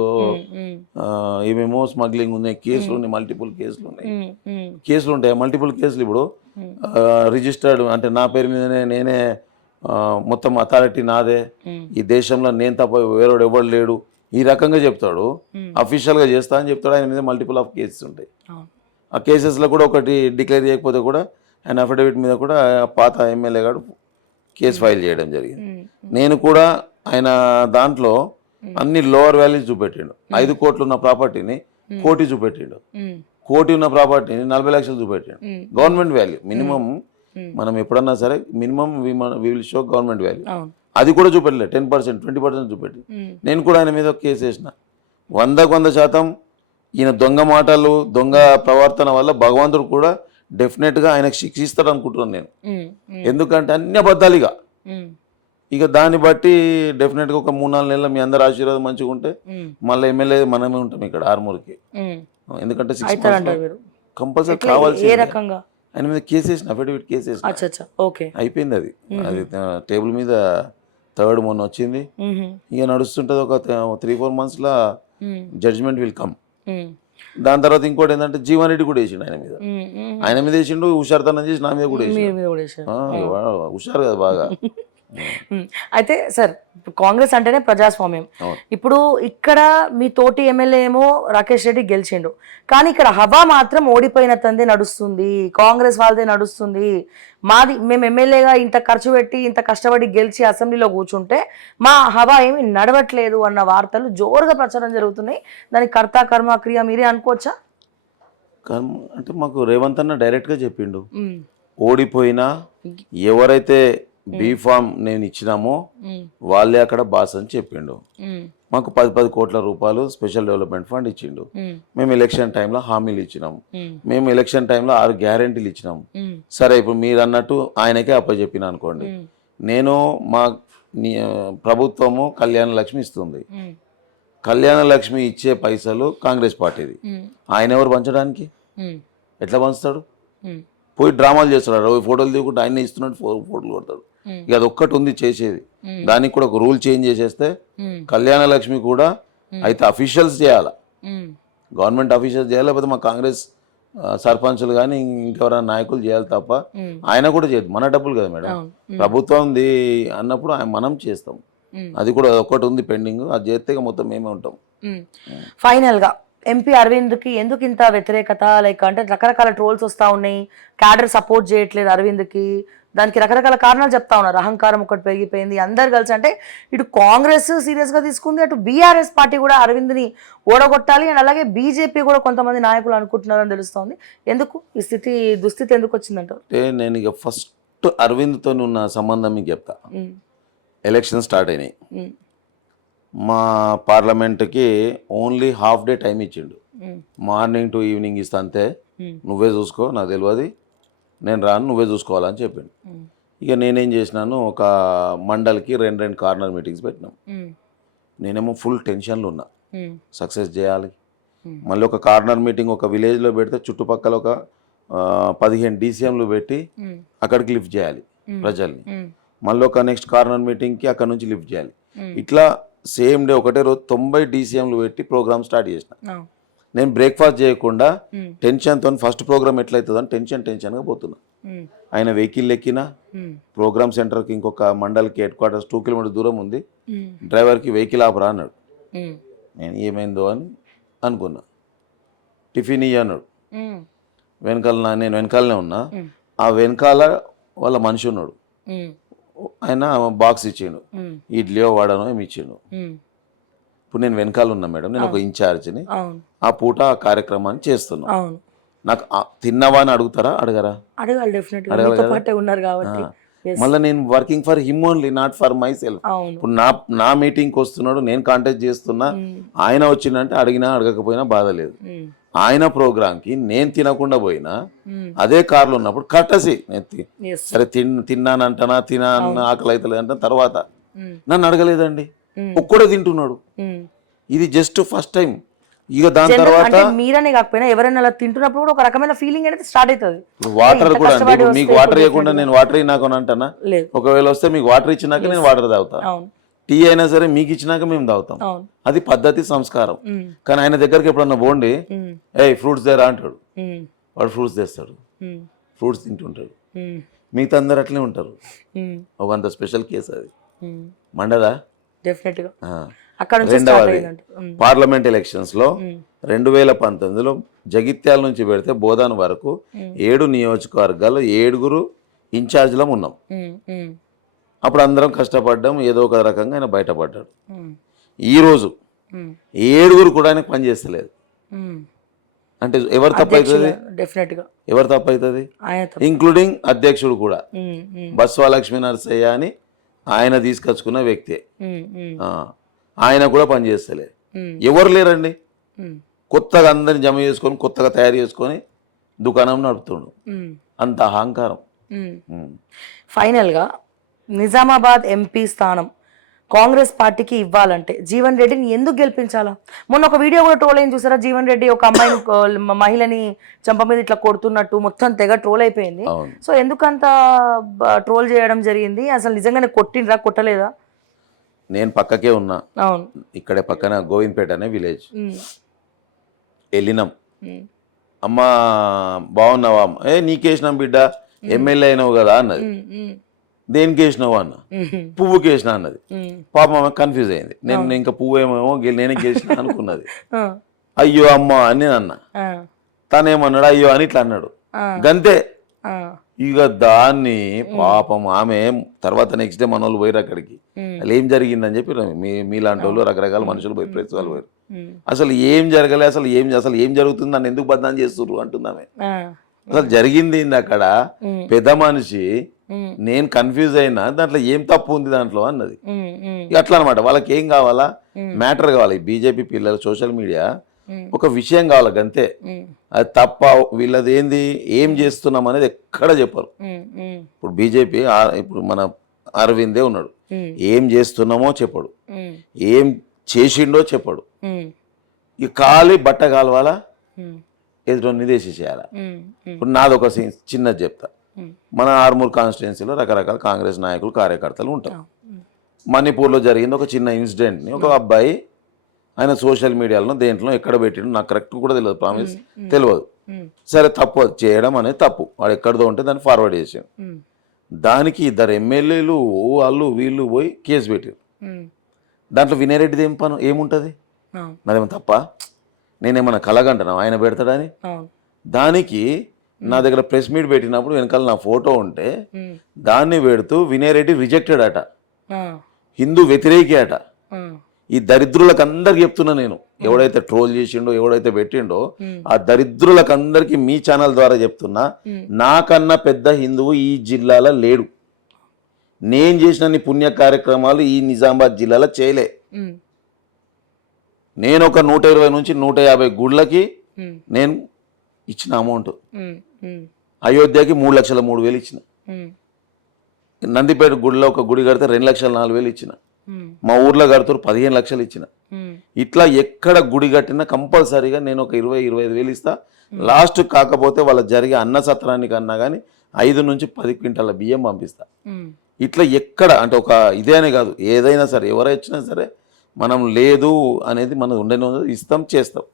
ఏమేమో స్మగ్లింగ్ ఉన్నాయి, కేసులు ఉన్నాయి, మల్టిపుల్ కేసులు ఉన్నాయి. కేసులు ఉంటాయి, మల్టిపుల్ కేసులు. ఇప్పుడు రిజిస్టర్డ్ అంటే నా పేరు మీదనే, నేనే మొత్తం అథారిటీ నాదే, ఈ దేశంలో నేను తప్ప వేరేవాడు ఎవడు లేడు, ఈ రకంగా చెప్తాడు. అఫీషియల్గా చేస్తా అని చెప్తాడు. ఆయన మీద మల్టిపుల్ ఆఫ్ కేసెస్ ఉంటాయి. ఆ కేసెస్లో కూడా ఒకటి డిక్లేర్ చేయకపోతే కూడా ఆయన అఫిడవిట్ మీద కూడా పాత ఎమ్మెల్యే గారు కేసు ఫైల్ చేయడం జరిగింది. నేను కూడా ఆయన దాంట్లో అన్ని లోవర్ వాల్యూస్ చూపెట్టిండు. 5 కోట్లు ఉన్న ప్రాపర్టీని 1 కోటి చూపెట్టిండు, 1 కోటి ఉన్న ప్రాపర్టీని 40 లక్షలు చూపెట్టిండు. గవర్నమెంట్ వాల్యూ మినిమం, మనం ఎప్పుడన్నా సరే minimum we will show government value. అది కూడా చూపెట్టలేదు, 10%, 20% చూపెట్టి. నేను కూడా ఆయన మీద కేసు వేసిన. 100% ఈయన దొంగ మాటలు, దొంగ ప్రవర్తన వల్ల భగవంతుడు కూడా డెఫినెట్గా ఆయనకు శిక్షిస్తాడు అనుకుంటున్నాను నేను. ఎందుకంటే అన్ని అబద్ధాలుగా. ఇక దాన్ని బట్టి డెఫినెట్గా ఒక 3-4 నెలలు మీ అందరు ఆశీర్వాదం మంచిగా ఉంటే మళ్ళీ ఎమ్మెల్యే మనమే ఉంటాం ఇక్కడ ఆర్మూర్కి. ఎందుకంటే 6 months కంపల్సరీ కావాల్సి. ఆయన మీద కేసు వేసిన, అఫిడవిట్ కేసు వేసిన, అయిపోయింది. అది టేబుల్ మీద 3rd మొన్న వచ్చింది. ఇక నడుస్తుంటుంది. ఒక 3-4 monthsలో జడ్జ్మెంట్ విల్ కమ్. దాని తర్వాత ఇంకోటి ఏంటంటే జీవన్ రెడ్డి కూడా వేసిండు ఆయన మీద వేసిండు. హుషారుతనం చేసి నా మీద కూడా వేసిండు. హుషారు కదా బాగా. అయితే సార్, కాంగ్రెస్ అంటేనే ప్రజాస్వామ్యం. ఇప్పుడు ఇక్కడ మీ తోటి ఎమ్మెల్యే ఏమో రాకేష్ రెడ్డి గెలిచిండు, కానీ ఇక్కడ హవా మాత్రం ఓడిపోయిన తందే నడుస్తుంది, కాంగ్రెస్ వాళ్ళదే నడుస్తుంది. మేము ఎమ్మెల్యేగా ఇంత ఖర్చు పెట్టి ఇంత కష్టపడి గెలిచి అసెంబ్లీలో కూర్చుంటే మా హవా ఏమి నడవట్లేదు అన్న వార్తలు జోరుగా ప్రచారం జరుగుతున్నాయి. దానికి కర్త కర్మ క్రియ మీరే అనుకోవచ్చా? అంటే మాకు రేవంత్ అన్న డైరెక్ట్గా చెప్పిండు, ఓడిపోయినా ఎవరైతే బీఫామ్ నేను ఇచ్చినామో వాళ్ళే అక్కడ బాస్ అని చెప్పిండు. మాకు 10 కోట్ల రూపాయలు స్పెషల్ డెవలప్మెంట్ ఫండ్ ఇచ్చిండు. మేము ఎలక్షన్ టైంలో హామీలు ఇచ్చినాము. మేము ఎలక్షన్ టైంలో 6 గ్యారెంటీలు ఇచ్చినాము. సరే, ఇప్పుడు మీరు అన్నట్టు ఆయనకే అప్పచెప్పిన అనుకోండి. నేను మా ప్రభుత్వము కళ్యాణ లక్ష్మి ఇస్తుంది. కళ్యాణ లక్ష్మి ఇచ్చే పైసలు కాంగ్రెస్ పార్టీది. ఆయన ఎవరు పంచడానికి? ఎట్లా పంచుతాడు? పోయి డ్రామాలు చేస్తాడు, ఫోటోలు దిగుకుంటే ఆయన ఇస్తున్నట్టు ఫోటోలు కొడతాడు. ఇక అది ఒక్కటి ఉంది చేసేది. దానికి కూడా ఒక రూల్ చేంజ్ చేసేస్తే కళ్యాణ లక్ష్మి కూడా అయితే అఫీషియల్స్ చేయాలి, గవర్నమెంట్ అఫీషియల్స్ చేయాలి, లేకపోతే మా కాంగ్రెస్ సర్పంచులు కానీ ఇంకెవరైనా నాయకులు చేయాలి తప్ప ఆయన కూడా చేయదు. మన డబ్బులు కదా మేడం, ప్రభుత్వంది అన్నప్పుడు మనం చేస్తాం. అది కూడా ఒక్కటి ఉంది పెండింగ్, అది చేస్తే మొత్తం మేమే ఉంటాం. ఫైనల్గా ఎంపీ అరవింద్కి ఎందుకు ఇంత వ్యతిరేకత? లైక్ అంటే రకరకాల ట్రోల్స్ వస్తూ ఉన్నాయి, క్యాడర్ సపోర్ట్ చేయట్లేదు అరవింద్కి, దానికి రకరకాల కారణాలు చెప్తా ఉన్నారు. అహంకారం ఒకటి పెరిగిపోయింది, అందరు కలిసి. అంటే ఇటు కాంగ్రెస్ సీరియస్గా తీసుకుంది, అటు బీఆర్ఎస్ పార్టీ కూడా అరవింద్ని ఓడగొట్టాలి, అండ్ అలాగే బీజేపీ కూడా కొంతమంది నాయకులు అనుకుంటున్నారని తెలుస్తోంది. ఎందుకు ఈ దుస్థితి ఎందుకు వచ్చిందంటారు? అంటే నేను ఇక ఫస్ట్ అరవింద్తో ఉన్న సంబంధం మీకు చెప్తా. ఎలక్షన్ స్టార్ట్ అయినాయి, మా పార్లమెంట్కి ఓన్లీ ½ డే టైం ఇచ్చిండు. మార్నింగ్ టు ఈవినింగ్ ఇస్తా అంతే, నువ్వే చూసుకో, నాకు తెలియదు, నేను రాను, నువ్వే చూసుకోవాలని చెప్పిండు. ఇక నేనేం చేసినాను, ఒక మండల్కి 2 కార్నర్ మీటింగ్స్ పెట్టినాం. నేనేమో ఫుల్ టెన్షన్లో ఉన్నా, సక్సెస్ చేయాలి. మళ్ళీ ఒక కార్నర్ మీటింగ్ ఒక విలేజ్లో పెడితే చుట్టుపక్కల ఒక 15 DCMలు పెట్టి అక్కడికి లిఫ్ట్ చేయాలి ప్రజల్ని. మళ్ళీ ఒక నెక్స్ట్ కార్నర్ మీటింగ్కి అక్కడ నుంచి లిఫ్ట్ చేయాలి. ఇట్లా సేమ్ డే ఒకటే రోజు 90 DCMలు పెట్టి ప్రోగ్రామ్ స్టార్ట్ చేసిన. నేను బ్రేక్ఫాస్ట్ చేయకుండా టెన్షన్తో ఫస్ట్ ప్రోగ్రామ్ ఎట్లయితుందని టెన్షన్గా పోతున్నా. ఆయన వెహికల్ ఎక్కిన ప్రోగ్రామ్ సెంటర్కి ఇంకొక మండల్కి హెడ్ క్వార్టర్స్ 2 kilometers దూరం ఉంది. డ్రైవర్కి వెహికల్ ఆపరా అన్నాడు. నేను ఏమైందో అని అనుకున్నా. టిఫిన్ ఇయ్య అన్నాడు. నేను వెనకాలనే ఉన్నా. ఆ వెనకాల వాళ్ళ మనిషి ఉన్నాడు, ఆయన బాక్స్ ఇచ్చిండు, ఇడ్లీయో వాడనో ఏమి ఇచ్చిండు. ఇప్పుడు నేను వెనకాల ఉన్నా మేడం, నేను ఒక ఇన్ఛార్జిని. ఆ పూట ఆ కార్యక్రమాన్ని చేస్తున్నా. నాకు తిన్నావా అని అడుగుతారా అడగరా? అడగాలి డెఫినెట్ గా, అడగాలి మీతో కదా? పాటే ఉన్నారు కాబట్టి. Yes. మళ్ళీ నేను working for him only, not for my self. అవును. ఇప్పుడు నా మీటింగ్కి వస్తున్నాడు, నేను కాంటాక్ట్ చేస్తున్నా, ఆయన వచ్చిందంటే అడిగినా అడగకపోయినా బాధ లేదు. ఆయన ప్రోగ్రామ్కి నేను తినకుండా పోయినా అదే కార్లో ఉన్నప్పుడు కట్టసి Yes. సరే తిన్నానంటనా ఆకలి అవుతలేదు అంటే తర్వాత నన్ను అడగలేదండి, ఒక్కడే తింటున్నాడు. ఇది జస్ట్ ఫస్ట్ టైం. ఇక దాని తర్వాత అంటే మీరనే కాకపోయినా ఎవరైనా అలా తింటున్నప్పుడు కూడా ఒక రకమైన ఫీలింగ్ అనేది స్టార్ట్ అవుతుంది. వాటర్ ఇంత కూడా అండి, కష్టపడి ఇప్పుడు మీకు వస్తే వాటర్ ఇప్పుడు ఇవ్వకుండా నేను వాటర్ ఇచ్చినాక అంటానా? లేదు. ఒకవేళ వస్తే మీకు వాటర్ ఇచ్చినాక నేను వాటర్ తాగుతా. అవును. టీ అయినా సరే మీకు ఇచ్చినాక మేము తాగుతాం. అవును. అది పద్ధతి, సంస్కారం. కానీ ఆయన దగ్గరికి ఎప్పుడన్నా పోండి, ఫ్రూట్స్ దేరా అంటాడు, వాడు ఫ్రూట్స్ తెస్తాడు, ఫ్రూట్స్ తింటుంటాడు. మిగతా అందరు అట్లే ఉంటారు. ఒక అంత స్పెషల్ కేసు అది మండదా? డెఫినెట్ గా అక్కడ నుంచి స్టార్ట్ రెండవది అయ్యిందంట. పార్లమెంట్ ఎలక్షన్స్ లో 2019లో జగిత్యాల నుంచి పెడితే బోధాన్ వరకు 7 నియోజకవర్గాల్లో 7 ఇన్ఛార్జ్లం ఉన్నాం. అప్పుడు అందరం కష్టపడ్డాం, ఏదో ఒక రకంగా ఆయన బయటపడ్డాడు. ఈరోజు 7 కూడా ఆయనకు పనిచేస్తలేదు. అంటే ఎవరు తప్పు అవుతుంది? డెఫినెట్ గా ఎవరు తప్పు అవుతుంది? ఆయన ఇంక్లూడింగ్ అధ్యక్షుడు కూడా. బస్వా లక్ష్మీ నరసయ్య అని ఆయన తీసుకొచ్చుకున్న వ్యక్తే, ఆయన కూడా పనిచేస్తలే. ఎవరు లేరండి, కొత్తగా అందరిని జమ చేసుకొని కొత్తగా తయారు చేసుకొని దుకాణం నడుపుతుండు. అంత అహంకారం. ఫైనల్ గా నిజామాబాద్ ఎంపీ స్థానం కాంగ్రెస్ పార్టీకి ఇవ్వాలంటే జీవన్ రెడ్డిని ఎందుకు గెలిపించాలా? మొన్న ఒక వీడియో కూడా ట్రోల్ అయింది చూసారా? జీవన్ రెడ్డి ఒక అమ్మాయిని మహిళని చంప మీద ఇట్లా కొడుతున్నట్టు మొత్తం తెగ ట్రోల్ అయిపోయింది. సో ఎందుకంత ట్రోల్ చేయడం జరిగింది? అసలు నిజంగానే కొట్టిండ్రా, కొట్టలేదా? నేను పక్కకే ఉన్నా, అవును, ఇక్కడే పక్కన గోవింద్పేట అనే విలేజ్. వెళ్ళినాం, అమ్మా బాగున్నావా? నీకేసినాం బిడ్డ, ఎమ్మెల్యే అయినావు కదా అన్నది. దేనికి వేసినావు అన్న? పువ్వుకి వేసినా అన్నది. పాపం ఆమె కన్ఫ్యూజ్ అయింది. నేను ఇంకా పువ్వు ఏమేమో నేనే గెలిచిన అనుకున్నది. అయ్యో అమ్మ అని నేను అన్నా, తనేమన్నాడు అయ్యో అని ఇట్లా అన్నాడు, గంతే. ఇక దాన్ని పాపం ఆమె తర్వాత నెక్స్ట్ డే మన వాళ్ళు పోయారు అక్కడికి. అసలు ఏం జరిగిందని చెప్పి మీలాంటి వాళ్ళు రకరకాల మనుషులు పోయి ప్రెస్ వాళ్ళు పోయారు. అసలు ఏం జరగలే, అసలు ఏం జరుగుతుంది, నన్ను ఎందుకు బదనాం చేస్తుర్రు అంటుందామె. అసలు జరిగింది అక్కడ పెద్ద మనిషి, నేను కన్ఫ్యూజ్ అయినా దాంట్లో ఏం తప్పు ఉంది దాంట్లో అన్నది. అట్లా అనమాట. వాళ్ళకి ఏం కావాలా? మ్యాటర్ కావాలి. బీజేపీ పిల్లలు సోషల్ మీడియా ఒక విషయం కావాలి అంతే. అది తప్ప వీళ్ళది ఏంది, ఏం చేస్తున్నాం అనేది ఎక్కడ చెప్పరు. ఇప్పుడు బీజేపీ ఇప్పుడు మన అరవిందే ఉన్నాడు, ఏం చేస్తున్నామో చెప్పడు, ఏం చేసిండో చెప్పడు. ఇక ఖాళీ బట్ట కాలవాలా, ఎదురు చేయాలా. ఇప్పుడు నాది ఒక చిన్నది చెప్తా. మన ఆర్మూర్ కాన్స్టిట్యున్సీలో రకరకాల కాంగ్రెస్ నాయకులు కార్యకర్తలు ఉంటారు. మణిపూర్లో జరిగింది ఒక చిన్న ఇన్సిడెంట్ని ఒక అబ్బాయి ఆయన సోషల్ మీడియాలో దేంట్లో ఎక్కడ పెట్టిండు నాకు కరెక్ట్ కూడా తెలియదు, ప్రామిస్ తెలియదు. సరే తప్పు చేయడం అనేది తప్పు, వాడు ఎక్కడిదో ఉంటే దాన్ని ఫార్వర్డ్ చేసాడు. దానికి 2 ఎమ్మెల్యేలు వాళ్ళు వీళ్ళు పోయి కేసు పెట్టారు. దాంట్లో వినయరెడ్డిది ఏం పని ఏముంటుంది? నాదేమో తప్ప? నేనేమన్నా కలగంటున్నా ఆయన పెడతాడని? దానికి నా దగ్గర ప్రెస్ మీట్ పెట్టినప్పుడు వెనకాల నా ఫోటో ఉంటే దాన్ని పెడుతూ వినయరెడ్డి రిజెక్టెడ్ అట, హిందూ వ్యతిరేకి అట. ఈ దరిద్రులకు అందరికి చెప్తున్నా నేను, ఎవడైతే ట్రోల్ చేసిండో ఎవడైతే పెట్టిండో ఆ దరిద్రులకు అందరికి మీ ఛానల్ ద్వారా చెప్తున్నా, నాకన్నా పెద్ద హిందువు ఈ జిల్లాలో లేడు. నేను చేసిన పుణ్య కార్యక్రమాలు ఈ నిజామాబాద్ జిల్లాలో చేయలే. నేను ఒక 120 నుంచి 150 గుళ్ళకి నేను ఇచ్చిన అమౌంట్, అయోధ్యకి 3,03,000 ఇచ్చిన, నందిపేట గుడిలో ఒక గుడి కడితే 2,04,000 ఇచ్చిన, మా ఊర్లో కడుతురు 15 లక్షలు ఇచ్చిన. ఇట్లా ఎక్కడ గుడి కట్టినా కంపల్సరీగా నేను ఒక 20-25 ఇస్తా. లాస్ట్ కాకపోతే వాళ్ళ జరిగే అన్న సత్రానికి అన్నా కానీ 5 నుంచి 10 క్వింటాల బియ్యం పంపిస్తా. ఇట్లా ఎక్కడ అంటే ఒక ఇదే అనే కాదు, ఏదైనా సరే ఎవరైనా సరే మనం లేదు అనేది మనం ఉండేది ఇస్తాం, చేస్తాం.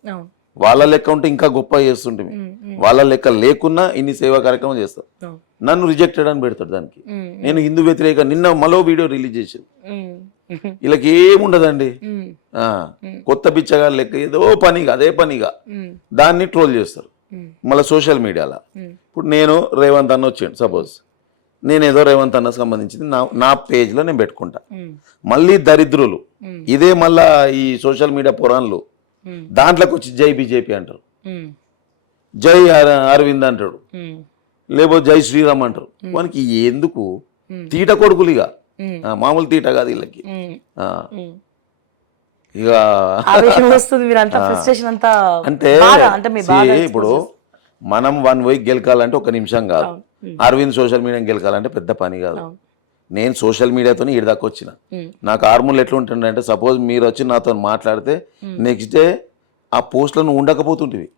వాళ్ళ లెక్క ఉంటే ఇంకా గొప్ప చేస్తుంటే, వాళ్ళ లెక్క లేకున్నా ఇన్ని సేవా కార్యక్రమం చేస్తాం. నన్ను రిజెక్టెడ్ అని పెడతాడు దానికి. నేను హిందూ వ్యతిరేక నిన్న మరో వీడియో రిలీజ్ చేసాను. వీళ్ళకి ఏముండదండి, కొత్త బిచ్చగా లెక్క ఏదో పనిగా అదే పనిగా దాన్ని ట్రోల్ చేస్తారు మళ్ళీ సోషల్ మీడియాలో. ఇప్పుడు నేను రేవంత్ అన్న వచ్చాను సపోజ్, నేనేదో రేవంత్ అన్న సంబంధించింది నా పేజ్లో నేను పెట్టుకుంటా. మళ్ళీ దరిద్రులు ఇదే మళ్ళా ఈ సోషల్ మీడియా పురాణాలు దాంట్లోకి వచ్చి జై బీజేపీ అంటారు. జై అరవింద్ అంటాడు, లేకపోతే జై శ్రీరామ్ అంటారు. వానికి ఎందుకు తీట కొడుకులుగా, మామూలు తీట కాదు వీళ్ళకి. ఇక ఆవేశం వస్తుంది, మీరంతా ఫ్రస్ట్రేషన్ అంతా అంటే మీ బాధ ఇప్పుడు మనం 1 వీక్ గెలకాలంటే 1 నిమిషం కాదు. అరవింద్ సోషల్ మీడియా గెలకాలంటే పెద్ద పని కాదు. నేను సోషల్ మీడియాతో ఈడి దాకా వచ్చిన. నాకు ఆర్మూలు ఎట్లా ఉంటుండే అంటే, సపోజ్ మీరు వచ్చి నాతో మాట్లాడితే నెక్స్ట్ డే ఆ పోస్టులను ఉండకపోతుంటివి.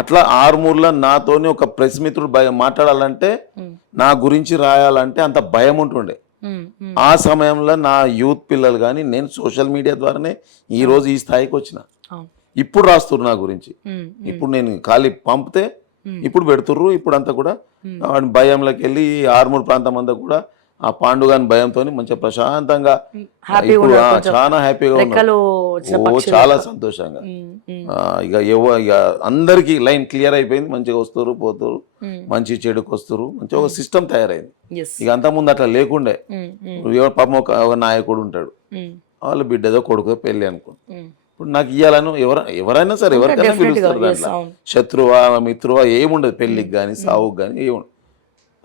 అట్లా ఆర్మూర్లో నాతోని ఒక ప్రెస్ మిత్రుడు మాట్లాడాలంటే, నా గురించి రాయాలంటే అంత భయం ఉంటుండే. ఆ సమయంలో నా యూత్ పిల్లలు కానీ నేను సోషల్ మీడియా ద్వారానే ఈ రోజు ఈ స్థాయికి వచ్చిన. ఇప్పుడు రాస్తున్నారు నా గురించి. ఇప్పుడు నేను ఖాళీ పంపితే ఇప్పుడు పెడుతుర్రు. ఇప్పుడు అంతా కూడా భయంలోకి వెళ్ళి ఆర్మూర్ ప్రాంతం అంతా కూడా ఆ పాండుగాని భయంతో మంచిగా ప్రశాంతంగా ఇప్పుడు చాలా హ్యాపీగా ఉన్నారు. చాలా సంతోషంగా. ఇక అందరికి లైన్ క్లియర్ అయిపోయింది. మంచిగా వస్తారు పోతారు, మంచి చెడుకు వస్తారు, మంచిగా ఒక సిస్టమ్ తయారైంది. ఇక అంతకుముందు అట్లా లేకుండే. పాపం ఒక నాయకుడు ఉంటాడు, వాళ్ళ బిడ్డదో కొడుకుదో పెళ్ళి అనుకో. ఇప్పుడు నాకు ఇవ్వాలను ఎవరైనా సరే ఎవరికైనా పిలుస్తారు. దాంట్లో శత్రువా మిత్రువా ఏముండదు. పెళ్ళికి కానీ సావుకు కానీ ఏముండదు.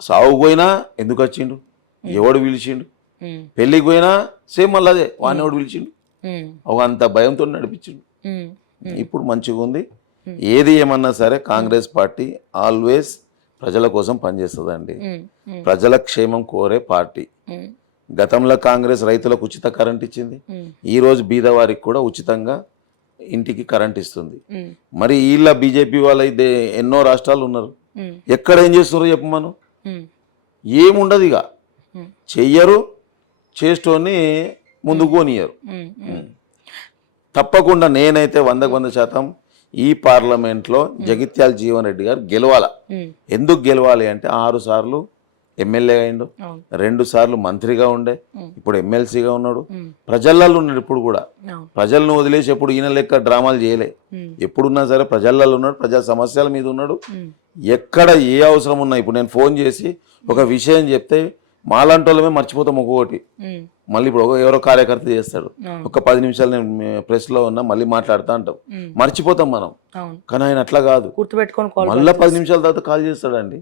సావుకు పోయినా ఎందుకు వచ్చిండు, ఎవడు పిలిచిండు, పెళ్ళికి పోయినా సేమ్ మళ్ళీ అదే, వాడిని ఎవడు పిలిచిండు, ఒక అంత భయంతో నడిపించిండు. ఇప్పుడు మంచిగా ఉంది. ఏది ఏమన్నా సరే కాంగ్రెస్ పార్టీ ఆల్వేస్ ప్రజల కోసం పనిచేస్తుందండి. ప్రజల క్షేమం కోరే పార్టీ. గతంలో కాంగ్రెస్ రైతులకు ఉచిత కరెంట్ ఇచ్చింది. ఈ రోజు బీదవారికి కూడా ఉచితంగా ఇంటికి కరెంట్ ఇస్తుంది. మరి వీళ్ళ బీజేపీ వాళ్ళు అయితే ఎన్నో రాష్ట్రాలు ఉన్నారు, ఎక్కడ ఏం చేస్తున్నారో చెప్పు. మనం ఏముండదు, ఇక చెయ్యరు, చేస్తోని ముందుకు పోనీయరు. తప్పకుండా నేనైతే 100% ఈ పార్లమెంట్లో జగిత్యాల జీవన్ రెడ్డి గారు గెలవాల. ఎందుకు గెలవాలి అంటే 6 సార్లు ఎమ్మెల్యే అయిండు, 2 సార్లు మంత్రిగా ఉండే, ఇప్పుడు ఎమ్మెల్సీగా ఉన్నాడు, ప్రజలలో ఉన్నాడు. ఇప్పుడు కూడా ప్రజలను వదిలేసి ఎప్పుడు ఈయన లెక్క డ్రామాలు చేయలే. ఎప్పుడున్నా సరే ప్రజలలో ఉన్నాడు, ప్రజా సమస్యల మీద ఉన్నాడు. ఎక్కడ ఏ అవసరం ఉన్నా ఇప్పుడు నేను ఫోన్ చేసి ఒక విషయం చెప్తే మాలాంటి వాళ్ళమే మర్చిపోతాం ఒక్కొక్కటి. మళ్ళీ ఇప్పుడు ఎవరో కార్యకర్త చేస్తాడు, ఒక 10 నిమిషాలు నేను ప్రెస్లో ఉన్నా మళ్ళీ మాట్లాడుతూ అంటాం, మర్చిపోతాం మనం. కానీ ఆయన అట్లా కాదు, మళ్ళీ 10 నిమిషాల తర్వాత కాల్ చేస్తాడండి.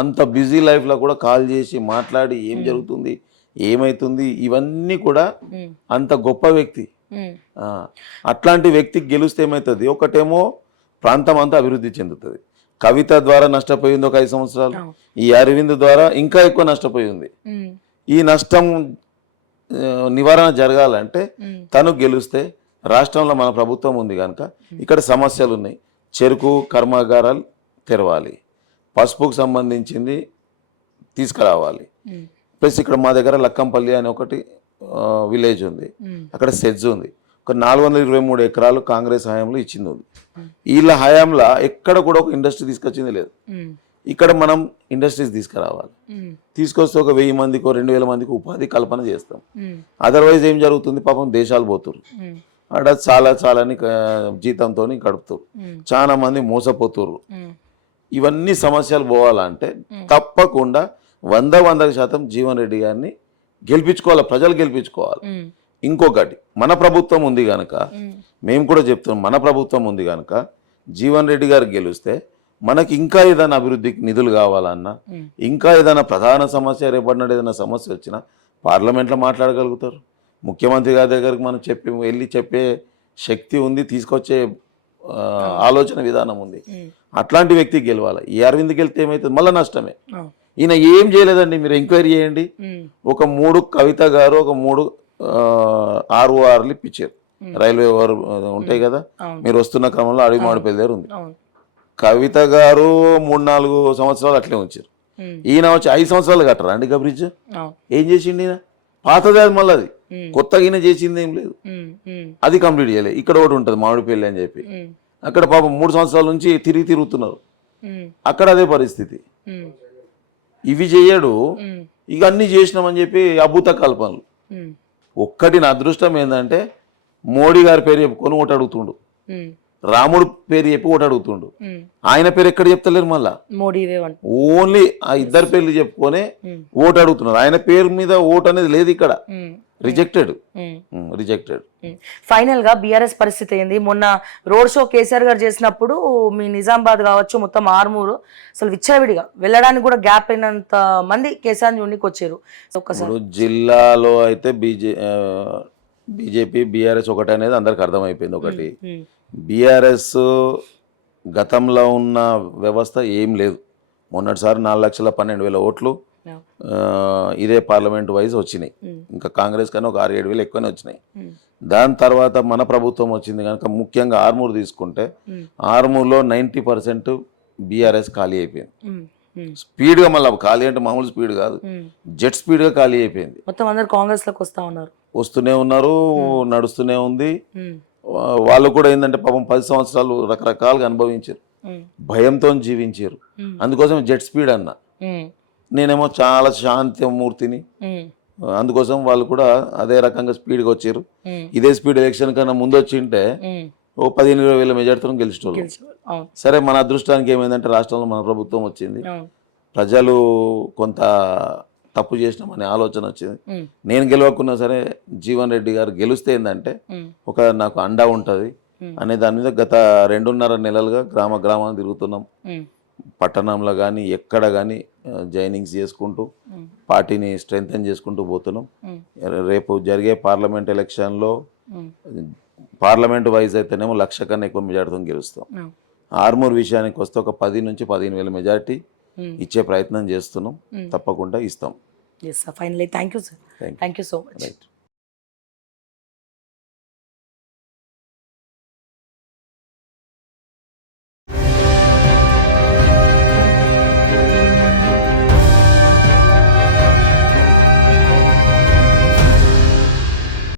అంత బిజీ లైఫ్లో కూడా కాల్ చేసి మాట్లాడి ఏం జరుగుతుంది ఏమైతుంది ఇవన్నీ కూడా అంత గొప్ప వ్యక్తి. అట్లాంటి వ్యక్తికి గెలిస్తే ఏమవుతుంది, ఒకటేమో ప్రాంతం అంతా అభివృద్ధి చెందుతుంది. కవిత ద్వారా నష్టపోయింది ఒక 5 సంవత్సరాలు, ఈ అరవింద్ ద్వారా ఇంకా ఎక్కువ నష్టపోయింది. ఈ నష్టం నివారణ జరగాలంటే తను గెలిస్తే, రాష్ట్రంలో మన ప్రభుత్వం ఉంది కనుక ఇక్కడ సమస్యలు ఉన్నాయి. చెరుకు కర్మాగారాలు తెరవాలి, పసుపుకు సంబంధించింది తీసుకురావాలి. ప్లస్ ఇక్కడ మా దగ్గర లక్కంపల్లి అనే ఒకటి విలేజ్ ఉంది, అక్కడ సెజ్ ఉంది. ఒక 423 ఎకరాలు కాంగ్రెస్ హయాంలో ఇచ్చింది ఉంది. వీళ్ళ హయాంలో ఎక్కడ కూడా ఒక ఇండస్ట్రీ తీసుకొచ్చింది లేదు. ఇక్కడ మనం ఇండస్ట్రీస్ తీసుకురావాలి. తీసుకొస్తే ఒక 1000 మందికో 2000 మందికి ఉపాధి కల్పన చేస్తాం. అదర్వైజ్ ఏం జరుగుతుంది, పాపం దేశాలు పోతురు, అక్కడ చాలాని జీతంతో గడుపుతారు, చాలా మంది మోసపోతురు. ఇవన్నీ సమస్యలు పోవాలంటే తప్పకుండా 100% జీవన్ రెడ్డి గారిని గెలిపించుకోవాలి, ప్రజలు గెలిపించుకోవాలి. ఇంకొకటి, మన ప్రభుత్వం ఉంది కనుక మేము కూడా చెప్తున్నాం, మన ప్రభుత్వం ఉంది కనుక జీవన్ రెడ్డి గారు గెలిస్తే మనకి ఇంకా ఏదైనా అభివృద్ధికి నిధులు కావాలన్నా, ఇంకా ఏదైనా ప్రధాన సమస్య రేపడినాడు ఏదైనా సమస్య వచ్చినా పార్లమెంట్లో మాట్లాడగలుగుతారు. ముఖ్యమంత్రి గారి దగ్గరికి మనం వెళ్ళి చెప్పే శక్తి ఉంది, తీసుకొచ్చే ఆలోచన విధానం ఉంది. అట్లాంటి వ్యక్తికి గెలవాలి. ఈ అరవింద్కి వెళ్తే ఏమవుతుంది, మళ్ళీ నష్టమే. ఈయన ఏం చేయలేదండి, మీరు ఎంక్వైరీ చేయండి. ఒక 3 కవిత గారు ఒక 3 RORలు ఇప్పించారు. రైల్వే వారు ఉంటాయి కదా, మీరు వస్తున్న క్రమంలో అడవి మాడిపల్లి దగ్గర ఉంది. కవిత గారు 3-4 సంవత్సరాలు అట్లే ఉంచారు. ఈయన వచ్చి 5 సంవత్సరాలు కట్టరా అండి ఇక బ్రిడ్జ్? ఏం చేసిండు ఈయన? పాతది అది, మళ్ళీ అది కొత్తగా ఈయన చేసింది ఏం లేదు, అది కంప్లీట్ చేయలేదు. ఇక్కడ ఒకటి ఉంటుంది మామిడిపల్లి అని చెప్పి, అక్కడ పాపం 3 సంవత్సరాల నుంచి తిరుగుతున్నారు, అక్కడ అదే పరిస్థితి. ఇవి చేయడు, ఇక అన్ని చేసినామని చెప్పి అభూత కల్పనలు. ఒక్కటి నా అదృష్టం ఏంటంటే మోడీ గారి పేరు చెప్పుకొని ఓటు అడుగుతుండు, రాముడు పేరు చెప్పి ఓటు అడుగుతుండు. ఆయన పేరు ఎక్కడ చెప్తలేరు, మళ్ళా ఓన్లీ ఆ 2 పేర్లు చెప్పుకొని ఓటు అడుగుతున్నారు. ఆయన పేరు మీద ఓటు అనేది లేదు ఇక్కడ. రిజెక్టెడ్ ఉమ్. రిజెక్టెడ్. ఫైనల్ గా బీఆర్ఎస్ పరిస్థితి ఏంది? మొన్న రోడ్ షో కేసీఆర్ గారు చేసినప్పుడు మీ నిజామాబాద్ కావచ్చు, మొత్తం ఆర్మూరు అసలు విచ్చలవిడిగా వెళ్ళడానికి కూడా గ్యాప్ అయినంత మంది కేసీఆర్ చూడడానికి వచ్చారు. ఒక్కసారి ఇప్పుడు జిల్లాలో అయితే బీజేపీ బీఆర్ఎస్ ఒకటి అనేది అందరికి అర్థమైపోయింది. ఒకటి బీఆర్ఎస్ గతంలో ఉన్న వ్యవస్థ ఏం లేదు. మొన్నటిసారి 4,12,000 ఓట్లు ఇదే పార్లమెంట్ వైజ్ వచ్చినాయి. ఇంకా కాంగ్రెస్ కన్నా ఒక 6,000-7,000 ఎక్కువనే వచ్చినాయి. దాని తర్వాత మన ప్రభుత్వం వచ్చింది కనుక ముఖ్యంగా ఆర్మూర్ తీసుకుంటే ఆర్మూర్లో 90% బీఆర్ఎస్ ఖాళీ అయిపోయింది. స్పీడ్గా, మళ్ళీ ఖాళీ అంటే మామూలు స్పీడ్ కాదు, జెట్ స్పీడ్గా ఖాళీ అయిపోయింది. మొత్తం అందరు కాంగ్రెస్ లోకి వస్తూనే ఉన్నారు, నడుస్తూనే ఉంది. వాళ్ళు కూడా ఏంటంటే పాపం 10 సంవత్సరాలు రకరకాలుగా అనుభవించారు, భయంతో జీవించారు. అందుకోసం జెట్ స్పీడ్ అన్న, నేనేమో చాలా శాంతిమూర్తిని, అందుకోసం వాళ్ళు కూడా అదే రకంగా స్పీడ్గా వచ్చారు. ఇదే స్పీడ్ ఎలక్షన్ కన్నా ముందు వచ్చింటే ఓ 15,000-20,000 మెజార్టీతో గెలిచేవాళ్ళు. సరే, మన అదృష్టానికి ఏమైందంటే రాష్ట్రంలో మన ప్రభుత్వం వచ్చింది, ప్రజలు కొంత తప్పు చేసినామనే ఆలోచన వచ్చింది. నేను గెలవకున్నా సరే జీవన్ రెడ్డి గారు గెలిస్తే ఏంటంటే ఒక నాకు అండా ఉంటుంది అనే దాని మీద గత 2.5 నెలలుగా గ్రామాన్ని తిరుగుతున్నాం. పట్టణంలో కానీ ఎక్కడ కానీ జాయినింగ్స్ చేసుకుంటూ పార్టీని స్ట్రెంగ్తెన్ చేసుకుంటూ పోతున్నాం. రేపు జరిగే పార్లమెంట్ ఎలక్షన్లో పార్లమెంట్ వైజ్ అయితేనేమో 1,00,000 కన్నా ఎక్కువ మెజార్టీతో గెలుస్తాం. ఆర్మూర్ విషయానికి వస్తే ఒక 10,000-15,000 మెజార్టీ ఇచ్చే ప్రయత్నం చేస్తున్నాం. తప్పకుండా ఇస్తాం. Finally thank you sir, thank you so much.